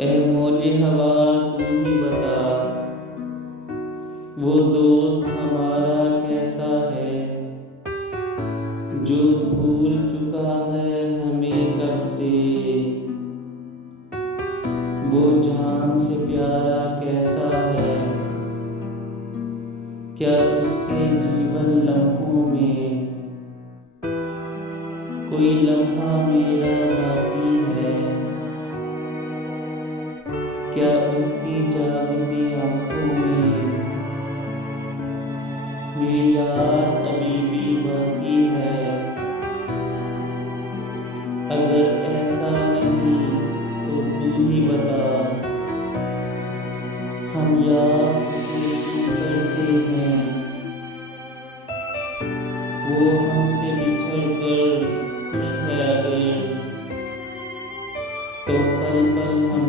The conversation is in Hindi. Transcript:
ए मौजे हवा तू ही बता, वो दोस्त हमारा कैसा है, जो भूल चुका है हमें कब से। वो जान से प्यारा कैसा है, क्या उसके जीवन लम्हों में कोई लम्हा मेरा बाकी है। क्या उसकी जागती आंखों में मेरी याद अभी भी बाकी है। अगर ऐसा नहीं तो तू ही बता, हम याद उसे क्यों करते हैं। वो हमसे बिछड़ कर खुश है अगर, तो पल पल हम